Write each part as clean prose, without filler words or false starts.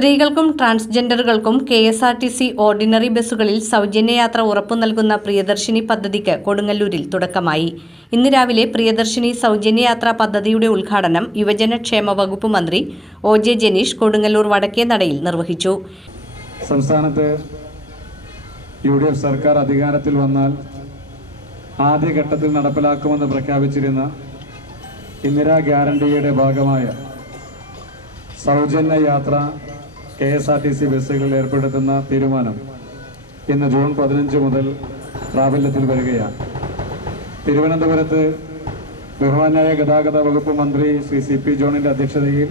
സ്ത്രീകൾക്കും ട്രാൻസ്ജെൻഡറുകൾക്കും KSRTC ordinary ബസ്സുകളിൽ സൗജന്യയാത്ര ഉറപ്പു നൽകുന്ന പ്രിയദർശിനി പദ്ധതിക്ക് കൊടുങ്ങല്ലൂരിൽ തുടക്കമായി. ഇന്ന് രാവിലെ പ്രിയദർശിനി സൗജന്യയാത്രാ പദ്ധതിയുടെ ഉദ്ഘാടനം യുവജനക്ഷേമ വകുപ്പ് മന്ത്രി OJ ജനീഷ് കൊടുങ്ങല്ലൂർ വടക്കേനടയിൽ നിർവഹിച്ചു. സംസ്ഥാനത്ത് UDF സർക്കാർ അധികാരത്തിൽ വന്നാൽ ആദ്യഘട്ടത്തിൽ നടപ്പിലാക്കുമെന്ന് പ്രഖ്യാപിച്ചിരുന്ന ഇന്ദിരാ ഗ്യാരണ്ടിയുടെ ഭാഗമായ സൗജന്യ യാത്ര KSRTC ബസ്സുകളിൽ ഏർപ്പെടുത്തുന്ന തീരുമാനം ഇന്ന് ജൂൺ 15 മുതൽ പ്രാബല്യത്തിൽ വരികയാണ്. തിരുവനന്തപുരത്ത് ബഹുമാന്യായ ഗതാഗത വകുപ്പ് മന്ത്രി ശ്രീ CP ജോണിന്റെ അധ്യക്ഷതയിൽ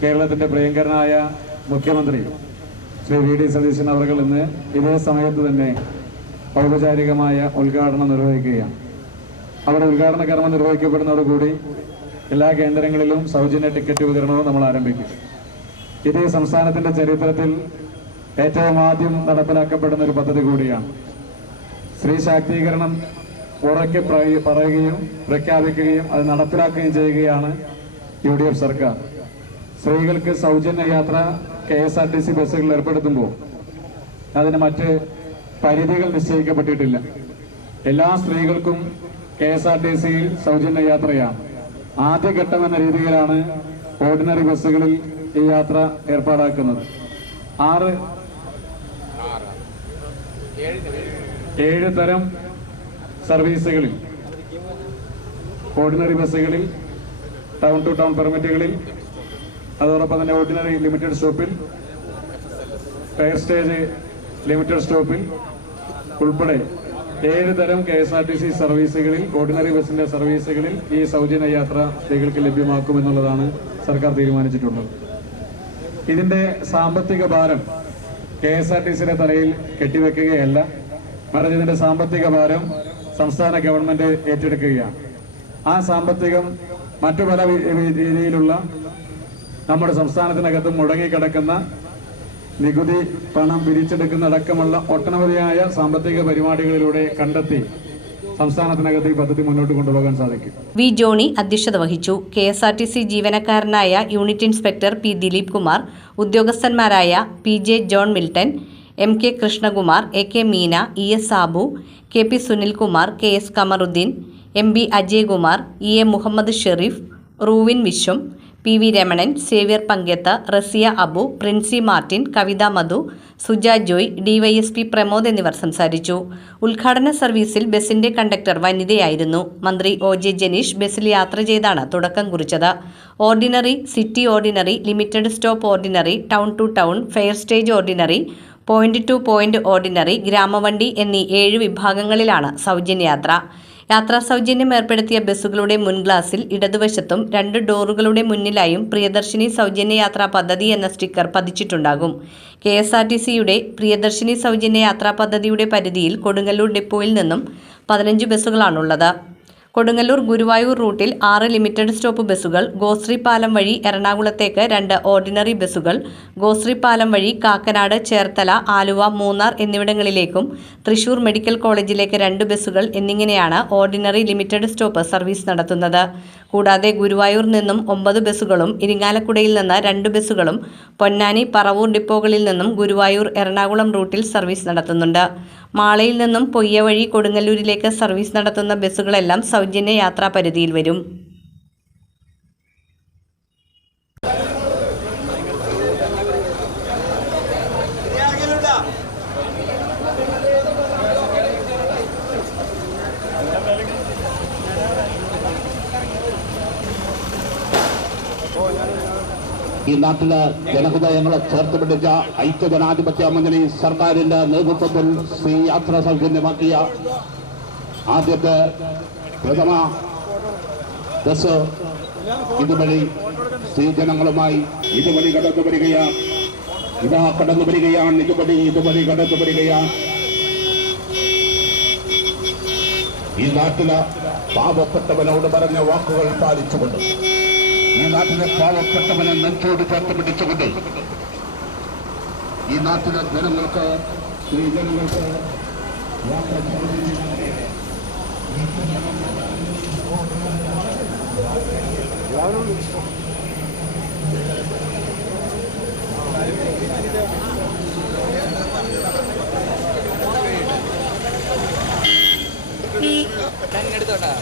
കേരളത്തിന്റെ പ്രിയങ്കരനായ മുഖ്യമന്ത്രി ശ്രീ VD സതീശൻ അവർ ഇന്ന് ഇതേ സമയത്ത് തന്നെ ഔപചാരികമായ ഉദ്ഘാടനം നിർവഹിക്കുകയാണ്. അവിടെ ഉദ്ഘാടന കർമ്മം നിർവഹിക്കപ്പെടുന്നതോടുകൂടി എല്ലാ കേന്ദ്രങ്ങളിലും സൗജന്യ ടിക്കറ്റ് വിതരണവും നമ്മൾ ആരംഭിക്കും. ഇത് സംസ്ഥാനത്തിന്റെ ചരിത്രത്തിൽ ഏറ്റവും ആദ്യം നടപ്പിലാക്കപ്പെടുന്ന ഒരു പദ്ധതി കൂടിയാണ്. സ്ത്രീ ശാക്തീകരണം ഉറക്കെ പറയുകയും പ്രഖ്യാപിക്കുകയും അത് നടപ്പിലാക്കുകയും ചെയ്യുകയാണ് UDF സർക്കാർ. സ്ത്രീകൾക്ക് സൗജന്യ യാത്ര KSRTC ബസ്സുകളിൽ ഏർപ്പെടുത്തുമ്പോൾ അതിന് മറ്റ് പരിധികൾ നിശ്ചയിക്കപ്പെട്ടിട്ടില്ല. എല്ലാ സ്ത്രീകൾക്കും KSRTCയിൽ സൗജന്യ യാത്രയാണ്. ആദ്യഘട്ടം എന്ന രീതിയിലാണ് ഓർഡിനറി ബസ്സുകളിൽ ഈ യാത്ര ഏർപ്പാടാക്കുന്നത്. 7 തരം സർവീസുകളിൽ ഓർഡിനറി ബസ്സുകളിൽ ടൗൺ ടു ടൗൺ പെർമിറ്റുകളിൽ അതോടൊപ്പം തന്നെ ഓർഡിനറി ലിമിറ്റഡ് സ്റ്റോപ്പിൽ ഫെയർ സ്റ്റേജ് ലിമിറ്റഡ് സ്റ്റോപ്പിൽ ഉൾപ്പെടെ 7 തരം KSRTC സർവീസുകളിൽ ഓർഡിനറി ബസിന്റെ സർവീസുകളിൽ ഈ സൗജന്യ യാത്ര സ്ത്രീകൾക്ക് ലഭ്യമാക്കുമെന്നുള്ളതാണ് സർക്കാർ തീരുമാനിച്ചിട്ടുള്ളത്. ഇതിന്റെ സാമ്പത്തിക ഭാരം KSRTCയുടെ തലയിൽ കെട്ടിവെക്കുകയല്ല, മറിച്ച് ഇതിന്റെ സാമ്പത്തിക ഭാരം സംസ്ഥാന ഗവൺമെന്റ് ഏറ്റെടുക്കുകയാണ്. ആ സാമ്പത്തികം മറ്റു പല രീതിയിലുള്ള നമ്മുടെ സംസ്ഥാനത്തിനകത്ത് മുടങ്ങിക്കിടക്കുന്ന നികുതി പണം പിരിച്ചെടുക്കുന്ന അടക്കമുള്ള ഒട്ടനവധിയായ സാമ്പത്തിക പരിപാടികളിലൂടെ കണ്ടെത്തി സംസ്ഥാനത്തിനകത്ത് ഈ പദ്ധതി മുന്നോട്ട് കൊണ്ടുപോകാൻ സാധിക്കും. വി ജോണി അധ്യക്ഷത വഹിച്ചു. KSRTC ജീവനക്കാരനായ unit inspector P Dileep Kumar, ഉദ്യോഗസ്ഥന്മാരായ PJ John Milton, MK Krishnakumar, AK Meena, ES Sabu, KP Sunilkumar, KS Kamaruddin, MB Ajaykumar, EA Muhammad Sharif, Ruvin Viswam, PV Ramanan, Xavier Panketh, Raziya Abu, Princy Martin, Kavitha Madhu, Suja Joy, DYSP Pramod എന്നിവർ സംസാരിച്ചു. ഉദ്ഘാടന സർവീസിൽ ബസിന്റെ കണ്ടക്ടർ വനിതയായിരുന്നു. മന്ത്രി OJ ജനീഷ് ബസിൽ യാത്ര ചെയ്താണ് തുടക്കം കുറിച്ചത്. Ordinary, city ordinary, limited stop ordinary, town to town, fare stage ordinary, point to point ordinary, ഗ്രാമവണ്ടി എന്നീ 7 വിഭാഗങ്ങളിലാണ് സൗജന്യയാത്ര. യാത്രാ സൗജന്യം ഏർപ്പെടുത്തിയ ബസ്സുകളുടെ മുൻഗ്ലാസിൽ ഇടതുവശത്തും 2 ഡോറുകളുടെ മുന്നിലായും പ്രിയദർശിനി സൗജന്യ യാത്രാ പദ്ധതി എന്ന സ്റ്റിക്കർ പതിച്ചിട്ടുണ്ടാകും. KSRTCയുടെ പ്രിയദർശിനി സൗജന്യ യാത്രാ പദ്ധതിയുടെ പരിധിയിൽ കൊടുങ്ങല്ലൂർ ഡിപ്പോയിൽ നിന്നും 15 ബസ്സുകളാണുള്ളത്. കൊടുങ്ങല്ലൂർ ഗുരുവായൂർ റൂട്ടിൽ 6 ലിമിറ്റഡ് സ്റ്റോപ്പ് ബസ്സുകൾ, ഗോശ്രീ പാലം വഴി എറണാകുളത്തേക്ക് 2 ഓർഡിനറി ബസ്സുകൾ, ഗോശ്രീ പാലം വഴി കാക്കനാട്, ചേർത്തല, ആലുവ, മൂന്നാർ എന്നിവിടങ്ങളിലേക്കും തൃശൂർ മെഡിക്കൽ കോളേജിലേക്ക് 2 ബസ്സുകൾ എന്നിങ്ങനെയാണ് ഓർഡിനറി ലിമിറ്റഡ് സ്റ്റോപ്പ് സർവീസ് നടത്തുന്നത്. കൂടാതെ ഗുരുവായൂർ നിന്നും 9 ബസ്സുകളും ഇരിങ്ങാലക്കുടയിൽ നിന്ന് 2 ബസ്സുകളും പൊന്നാനി, പറവൂർ ഡിപ്പോകളിൽ നിന്നും ഗുരുവായൂർ, എറണാകുളം റൂട്ടിൽ സർവീസ് നടത്തുന്നുണ്ട്. മാളയിൽ നിന്നും പൊയ്യ വഴി കൊടുങ്ങല്ലൂരിലേക്ക് സർവീസ് നടത്തുന്ന ബസ്സുകളെല്ലാം സൗജന്യ യാത്രാ പരിധിയിൽ വരും. ഈ നാട്ടിലെ ജനഹൃദയങ്ങളെ ചേർത്ത് പിടിച്ച ഐക്യജനാധിപത്യ മുന്നണി സർക്കാരിന്റെ നേതൃത്വത്തിൽ സ്ത്രീ യാത്ര സൗജന്യമാക്കിയ ആദ്യത്തെ പ്രഥമ ബസ് ഇതുവഴി സ്ത്രീജനങ്ങളുമായി ഇതുവഴി കടന്നു വരികയാണ്. ഇതുവഴി കടന്നു വരികയാണ്. ഈ നാട്ടിലെ പാവപ്പെട്ടവനോട് പറഞ്ഞ വാക്കുകൾ പാലിച്ചുകൊണ്ട്, ഈ നാട്ടിലെ പാവപ്പെട്ടവനെ നെഞ്ചോട് ചേർത്ത് പിടിച്ചുകൊണ്ട്, ഈ നാട്ടിലെ ജനങ്ങൾക്ക്, സ്ത്രീജനങ്ങൾക്ക് യാത്ര എടുത്തോട്ടാ